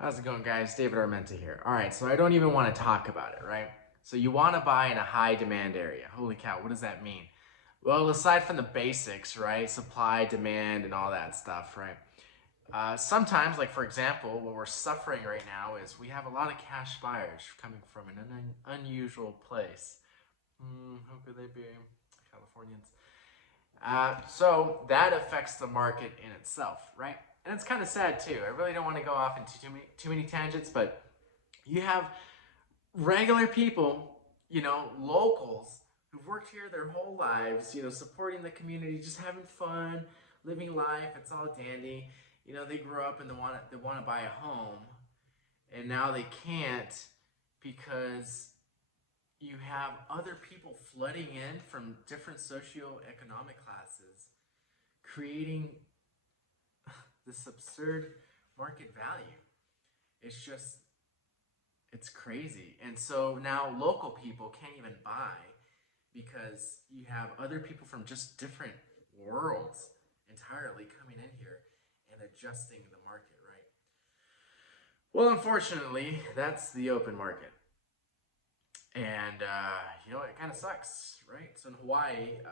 How's it going, guys? David Armenta here. All right, so I don't even want to talk about it, right? So you want to buy in a high demand area. Holy cow, what does that mean? Well, aside from the basics, right? Supply, demand, and all that stuff, right? Sometimes, like for example, what we're suffering right now is we have a lot of cash buyers coming from an unusual place. Who could they be? Californians. So that affects the market in itself, right? And it's kind of sad too. I really don't want to go off into too many tangents, but you have regular people, locals who've worked here their whole lives, supporting the community, just having fun, living life. It's all dandy. They grew up and they want to buy a home, and now they can't because you have other people flooding in from different socioeconomic classes, creating this absurd market value. It's just, it's crazy. And so now local people can't even buy because you have other people from just different worlds entirely coming in here and adjusting the market, right? Well, unfortunately, that's the open market. And it kind of sucks, right? So in Hawaii,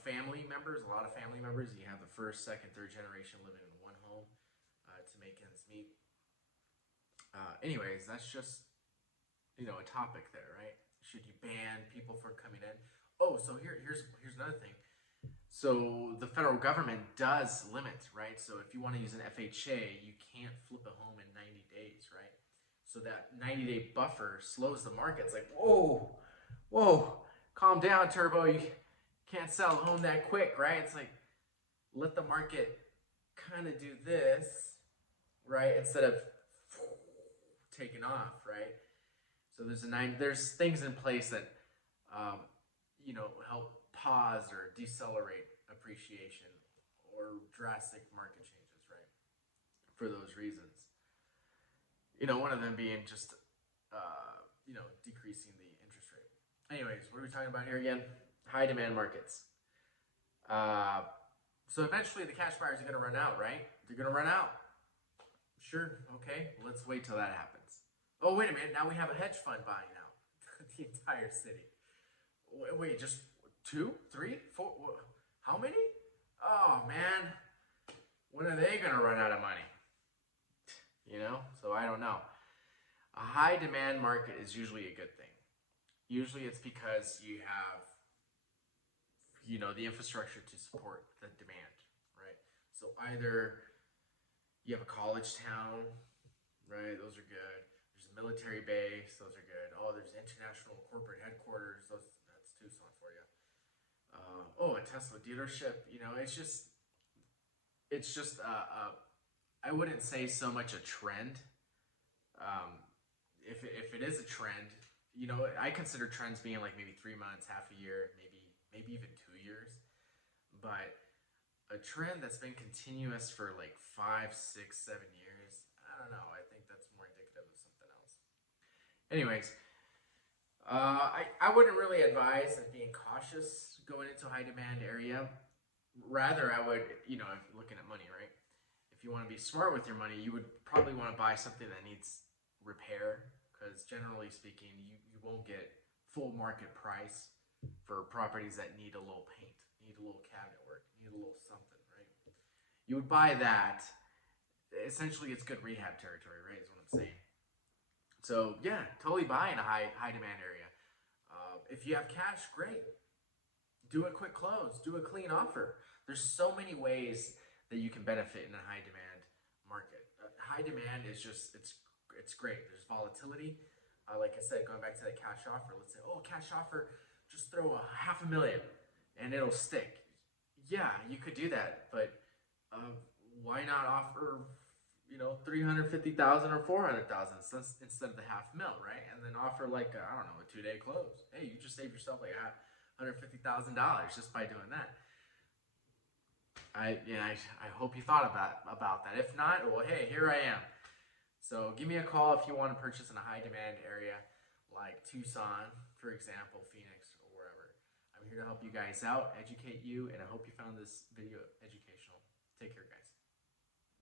family members, a lot of family members. You have the first, second, third generation living in one home to make ends meet. Anyways, that's just a topic there, right? Should you ban people from coming in? Oh, so here's another thing. So the federal government does limit, right? So if you want to use an FHA, you can't flip a home in 90 days, right? So that 90-day buffer slows the market. It's like, whoa, calm down, Turbo. You can't sell a home that quick, right? It's like, let the market kind of do this, right? Instead of taking off, right? So there's things in place that, help pause or decelerate appreciation or drastic market changes, right? For those reasons. One of them being just, decreasing the interest rate. Anyways, what are we talking about here again? High demand markets. Uh, so eventually the cash buyers are going to run out, right? They're going to run out. Sure, okay, let's wait till that happens. Oh, wait a minute, now we have a hedge fund buying out the entire city. Wait, just two, three, four? How many? Oh, man. When are they going to run out of money? So I don't know. A high demand market is usually a good thing. Usually it's because you have, the infrastructure to support the demand, right? So either you have a college town, right? Those are good. There's a military base. Those are good. Oh, there's international corporate headquarters. That's Tucson for you. A Tesla dealership. It's just I wouldn't say so much a trend. If it is a trend, I consider trends being like maybe 3 months, half a year, maybe even 2 years. But a trend that's been continuous for like 5, 6, 7 years, I don't know. I think that's more indicative of something else. Anyways, I wouldn't really advise being cautious going into a high demand area. Rather, I would, if looking at money, right? If you want to be smart with your money, you would probably want to buy something that needs repair, because generally speaking, you won't get full market price for properties that need a little paint, need a little cabinet work, need a little something, right? You would buy that. Essentially, it's good rehab territory, right? Is what I'm saying. So yeah, totally buy in a high demand area. If you have cash, great. Do a quick close. Do a clean offer. There's so many ways that you can benefit in a high demand market. High demand is just it's great. There's volatility. Like I said, going back to that cash offer. Let's say, cash offer, just throw a $500,000 and it'll stick. Yeah, you could do that, but why not offer 350,000 or 400,000 instead of the $500,000, right? And then offer like I don't know, a 2-day close. Hey, you just save yourself like $150,000 just by doing that. I hope you thought about that. If not, well, hey, here I am. So give me a call if you want to purchase in a high demand area like Tucson, for example, Phoenix, or wherever. I'm here to help you guys out, educate you, and I hope you found this video educational. Take care, guys.